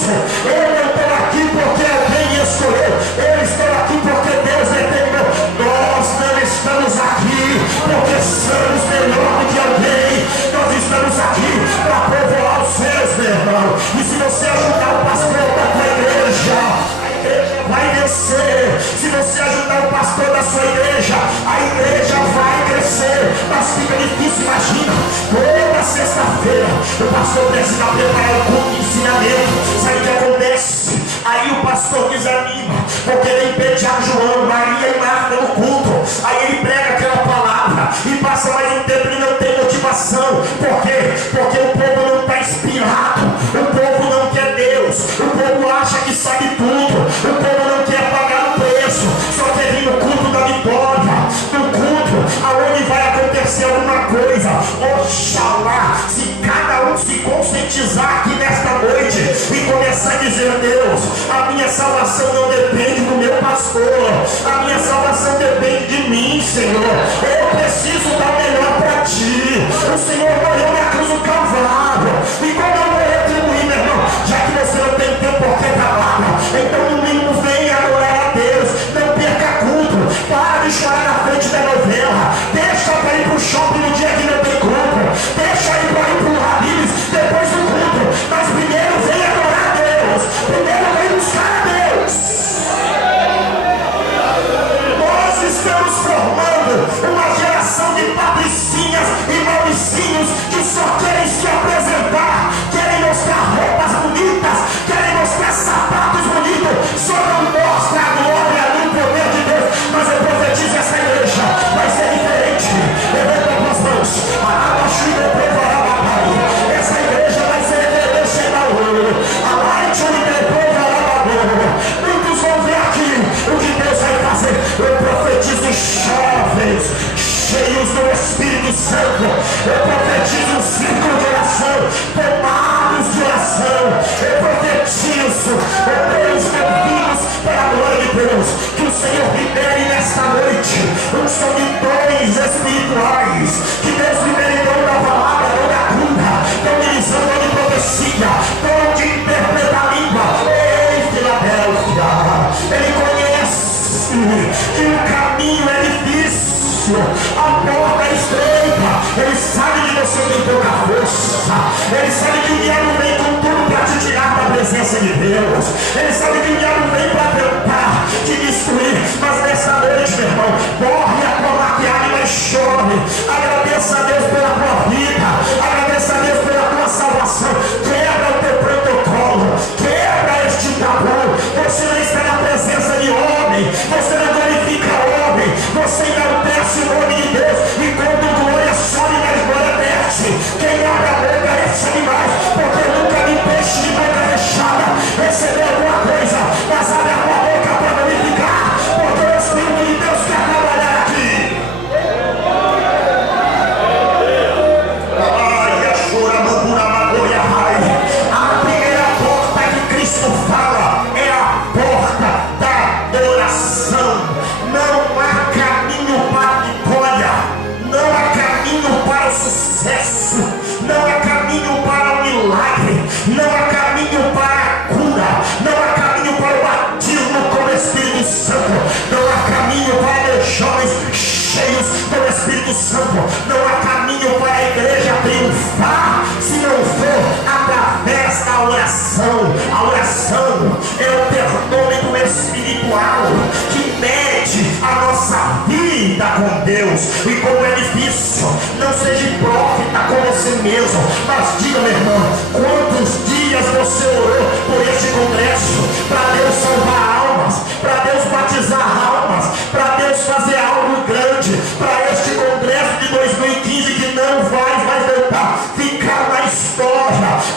isso. Eu não estou aqui porque alguém me escolheu. Eu estou aqui porque Deus determinou. Nós não estamos aqui porque somos melhor do que alguém. Nós estamos aqui para povoar os céus, meu irmão. E se você ajudar o pastor da tua igreja, a igreja vai vencer. Se você ajudar o pastor da sua igreja, a igreja vai crescer. Mas fica difícil, imagina. Toda sexta-feira o pastor precisa preparar o culto de ensinamento. Sabe o que acontece? Aí o pastor desanima, porque ele impede João, Maria e Marta no culto. Aí ele prega aquela palavra e passa mais um tempo e não tem motivação. Por quê? Porque o povo não está inspirado. O povo não quer Deus. O povo acha que sabe tudo. O povo não quer pagar o preço. Só quer vir no culto da vitória, no culto aonde vai acontecer alguma coisa. Oxalá, se cada um se conscientizar aqui nesta noite e começar a dizer: Deus, a minha salvação não depende do meu pastor, a minha salvação depende de mim, Senhor. Eu preciso dar o melhor para ti. O Senhor morreu na cruz do Calvário, e como eu vou retribuir, meu irmão? Já que você não tem tempo porque trabalha, então no mínimo venha adorar a Deus. Não perca culto. Para de chorar na frente da novela. Deixa para ir pro shopping no dia que não tem culto. Deixa ir para ir pro Habib's depois do culto. Mas primeiro vem adorar a Deus. Primeiro vem buscar a Deus. Nós estamos formando uma geração de patricinhas e mauricinhos que só querem se apresentar, querem mostrar roupas bonitas, querem mostrar sapatos bonitos, só não mostra a glória do poder de Deus. Mas eu profetizo: essa igreja vai ser diferente. Levanta as mãos. Essa igreja vai ser diferente. Muitos vão ver aqui o que Deus vai fazer. Eu profetizo jovens cheios do Espírito Santo. Eu profetizo um círculo de oração, tomados de oração. Eu profetizo Deus movidos pela glória de Deus. Que o Senhor libere nesta noite um som de dons espirituais. Que Deus libere dom da palavra, dom da cura, dom de visão, dom de profecia, dom de interpretar a língua. Ei, Filadélfia, Ele conhece que o caminho é difícil, a porta é estreita. Ele sabe que você tem pouca força. Ele sabe que o diabo vem com tudo para te tirar da presença de Deus. Ele sabe que o diabo vem para tentar te destruir. Mas nessa noite, meu irmão, morre a tua maquiagem, mas chore. Agradeça a Deus pela tua vida. Agradeça a Deus pela tua salvação. Quebra o teu protocolo. Quebra este tabu. Você não está na presença de homem. Você não glorifica homem. Você enaltece o nome de Deus. E quando glória sobe, mais glória desce. Quem abre a boca recebe mais. Porque nunca vi peixe de boca fechada recebeu alguma coisa. Mas abre a tua boca para glorificar. Porque o Espírito de Deus quer trabalhar aqui. A primeira porta que Cristo fala é a porta da oração. Não há caminho para a vitória, não há caminho para o sucesso, não há caminho para o milagre, não há caminho para a cura, não há caminho para o batismo com o Espírito Santo, não há caminho para os jovens cheios do Espírito Santo, não há caminho para a igreja triunfar se não for através da oração. A oração é o termômetro espiritual que mede a nossa vida com Deus. E como é difícil, não seja hipócrita com você mesmo, mas diga, meu irmão, quantos dias você orou por este congresso para Deus salvar almas, para Deus batizar almas, para Deus fazer algo grande, para este congresso de 2015 que não vai mais voltar, ficar na história.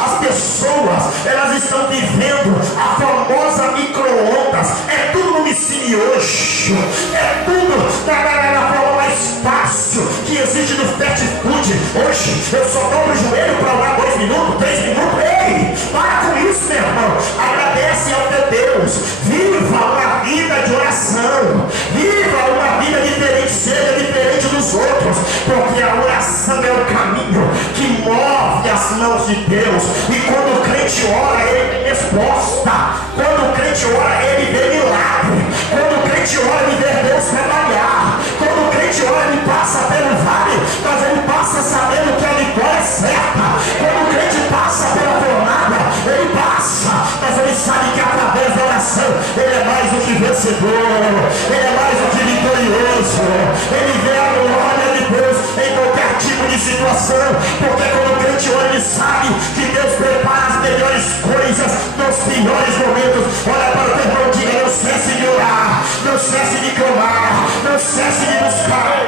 As pessoas, elas estão vivendo a famosa micro-ondas. É tudo no micro-miojo, é tudo na forma mais fácil que existe no fast food. Hoje eu só dobro o joelho para orar 2 minutos, 3 minutos. Ei, para com isso, meu irmão. Agradece ao teu Deus. Viva uma vida de oração. Viva uma vida diferente, seja diferente dos outros, porque a oração é o caminho que move as mãos de Deus. E quando o crente ora, ele tem resposta. resposta. Quando o crente ora, ele vê milagre. Quando o crente ora, ele vê Deus trabalhar. Quando o crente ora, ele passa pelo vale, mas ele passa sabendo que a vitória é certa. Quando o crente passa pela jornada, ele passa, mas ele sabe que através da oração ele é mais do que vencedor, ele é mais do que vitorioso. Ele vê a glória de Deus em qualquer tipo de situação, porque quando o crente ora, ele sabe que Deus prepara as melhores coisas nos piores momentos. Olha para o teu irmão, diga: não cesse de orar, não cesse de clamar, não cesse de buscar.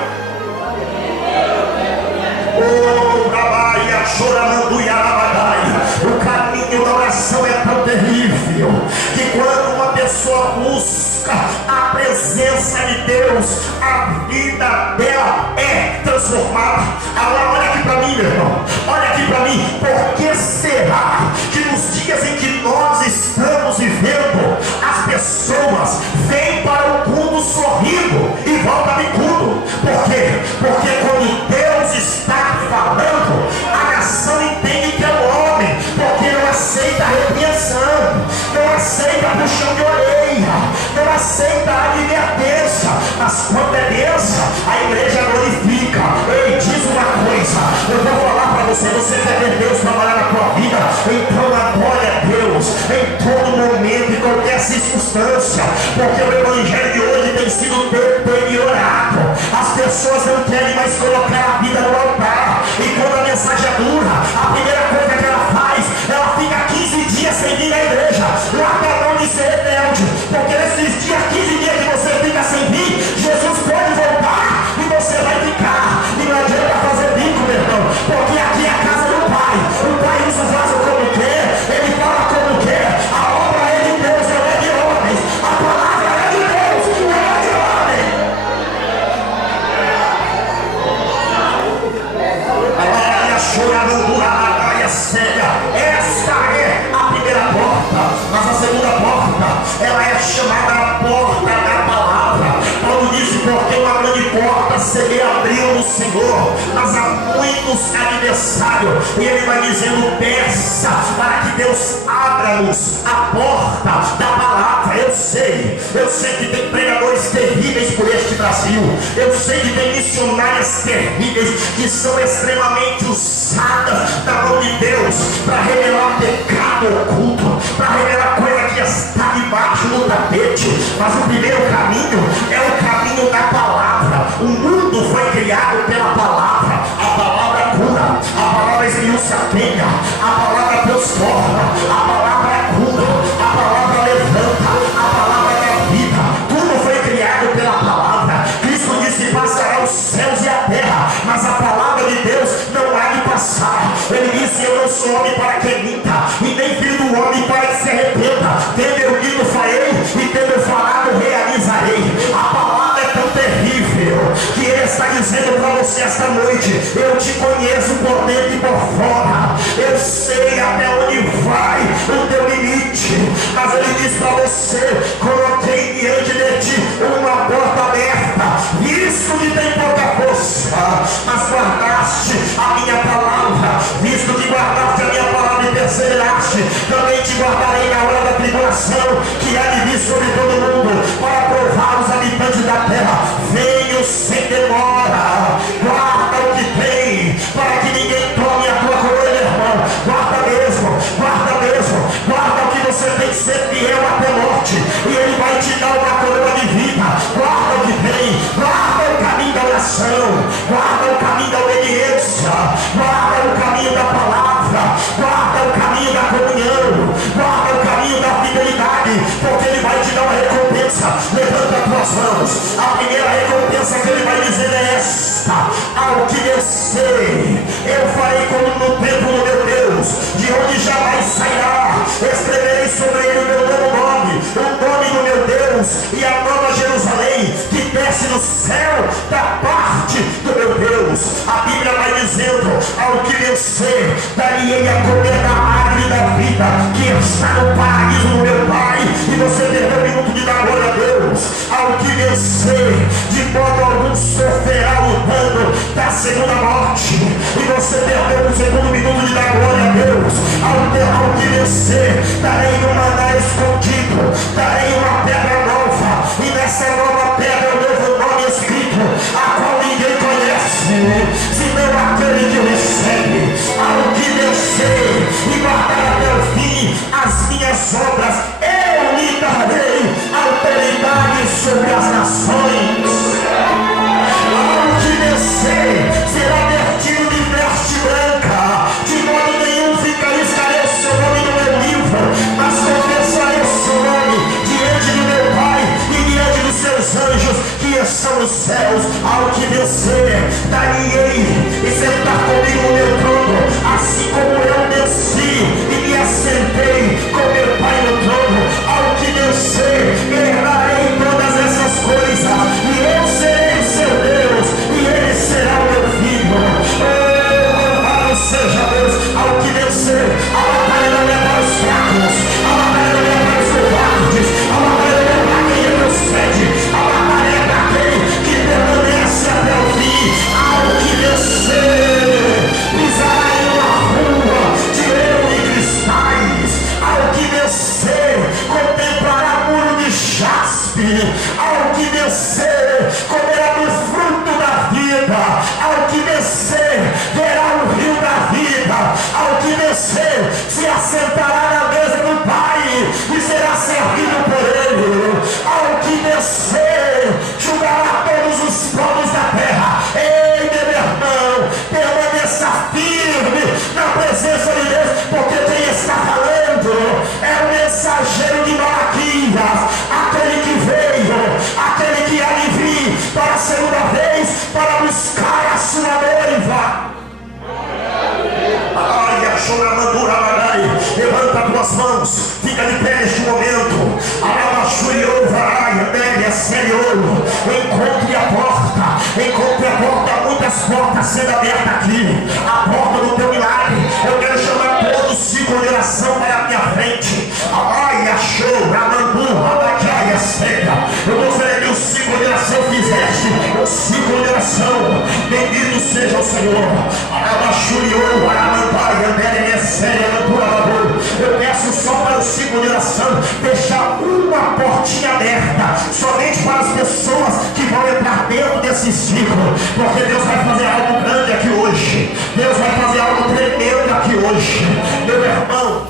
Oh, Rabaia, choramando e arabadai. O caminho da oração é tão terrível que quando uma pessoa busca a presença de Deus, a vida dela é transformada. Agora olha aqui para mim, meu irmão, olha aqui para mim. Por que será que nos dias em que nós estamos vivendo, as pessoas vêm para o culto sorrindo e voltam bicudo? Por quê? Porque quando Deus está falando, a nação entende que é um homem, porque não aceita a repreensão, não aceita puxão de orelha, não aceita a advertência. Mas quando é benção, a igreja glorifica. Ele diz uma coisa, eu vou falar para você: você quer ver Deus trabalhar na tua vida? Então adore a Deus em todo momento, em qualquer circunstância, porque o evangelho de hoje tem sido deteriorado. As pessoas não querem mais colocar a vida no altar, e quando a mensagem é dura, a primeira coisa que ela faz, ela fica 15 dias sem vir à igreja. Larga a mão de ser rebelde, porque nesses dias, 15 dias que você fica sem vir, Jesus pode voltar e você vai ficar. E não adianta fazer bico, meu irmão, porque aqui é a casa do Pai. O Pai usa o vaso como quer, ele fala como quer. A obra é de Deus, não é de homens. A palavra é de Deus, não é de homens. Olha, chorando a batalha cega. Esta é a primeira porta, mas a segunda porta, ela é chamada a porta da palavra. Paulo disse: porque uma grande porta se me abriu no Senhor, mas há muitos adversários. E ele vai dizendo: peça para que Deus abra-nos a porta da palavra. Eu sei que tem pregadores terríveis por este Brasil. Eu sei que tem missionárias terríveis que são extremamente usadas da mão de Deus para revelar pecado oculto, para revelar coisa que está debaixo do tapete. Mas o primeiro caminho é o caminho da palavra. O mundo foi criado pela palavra. A palavra cura, a palavra esmiuça a penha, a palavra transforma, a palavra cura, a palavra levanta, a palavra dá vida. Tudo foi criado pela palavra. Cristo disse: passará os céus e a terra, mas a palavra de Deus não há de passar. Ele disse: eu não sou homem para que minta, e nem filho do homem para que se arrependa. Tendo eu dito, farei, e tendo eu falado, realizarei. A palavra é tão terrível que ele está dizendo para você esta noite: eu te conheço por dentro e por fora, eu sei até onde vai o teu limite. Mas ele diz para você: coloquei diante de ti uma porta aberta, visto que tem pouca força, mas guardaste a minha palavra. Visto que guardaste a minha palavra e perseveraste, também te guardarei na hora da tribulação que há de vir sobre todo mundo, para provar os habitantes da terra. Venho sem demora, guarda o que tem, para que ninguém tome a tua coroa, meu irmão. Guarda mesmo, guarda mesmo, guarda o que você tem que ser fiel até a morte, e ele vai te dar uma coroa de vida. Guarda o que tem, guarda o caminho da oração, guarda o caminho da obediência, guarda o caminho da palavra, guarda o caminho da comunhão, guarda o caminho da fidelidade, porque ele vai te dar uma recompensa. Levanta as tuas mãos. A primeira recompensa que ele vai dizer é esta: ao que vencer, eu farei como no templo do meu Deus, de onde jamais sairá. Escreverei sobre ele o meu novo nome, o nome do meu Deus, e a nova Jerusalém, que desce do céu da parte do meu Deus. A Bíblia vai dizendo: ao que vencer, darei a comer da árvore da vida, que está no paraíso do meu Pai. E você perdeu o minuto de dar glória a Deus. Ao que vencer, de modo algum sofrerá o dano da segunda morte. E você perdeu o segundo minuto de dar glória a Deus. Ao que vencer, darei um maná escondido, darei uma pedra nova, e nessa nova pedra um novo nome escrito, a qual ninguém conhece, senão aquele que recebe. Ao que vencer e guardar até o fim as minhas obras, eu lhe darei autoridade sobre as nações. Ao que vencer será vertido de veste branca, de modo nenhum ficarei o seu nome no meu livro, mas confessarei o seu nome diante do meu Pai e diante dos seus anjos que estão nos céus. Ao que vencer, dar-lhe-ei e sentar comigo no meu trono, assim como eu venci e me assentei com meu Pai no trono. Ao que vencer, herdarei todas essas coisas, e eu serei o seu Deus, e ele será o meu filho. Louvado seja Deus. Ao que vencer, a batalha não é para os fracos, a batalha não é para os covardes, a batalha não é para quem retrocede, a batalha é para aquele que permanece até o fim. Ao que vencer, pisará em uma rua de ouro e cristais. Ao que vencer, contemplará muro de jaspe. Ao que vencer, comerá do fruto da vida. Ao que vencer, verá o rio da vida. Ao que vencer, se assentará na mesa do Pai e será servido por ele. Ao que vencer, julgará todos os povos da terra. Ei, meu irmão, permaneça firme na presença de Deus, porque quem está falando é o mensageiro de Malaquias, aquele que veio, aquele que há de vir para a segunda vez para buscar a sua noiva. Ai, a choramandura, Magai, levanta tuas mãos, fica de pé neste momento. Alabaxuriou, vai, Amélia, Senhor, encontre a porta, muitas portas sendo abertas aqui. A porta do teu milagre, eu quero chamar todo ciclo de oração para a minha frente. Ai, achou, Ramandu, Rabagai, Seca. Eu gostaria que o ciclo de oração fizeste, o ciclo de oração. Bendito seja o Senhor. Alabaxuriou, Aramandai, Amélia, Séria, eu peço só para o ciclo de oração deixar uma portinha aberta, somente para as pessoas que vão entrar dentro desse ciclo, porque Deus vai fazer algo grande aqui hoje. Deus vai fazer algo tremendo aqui hoje. Meu irmão,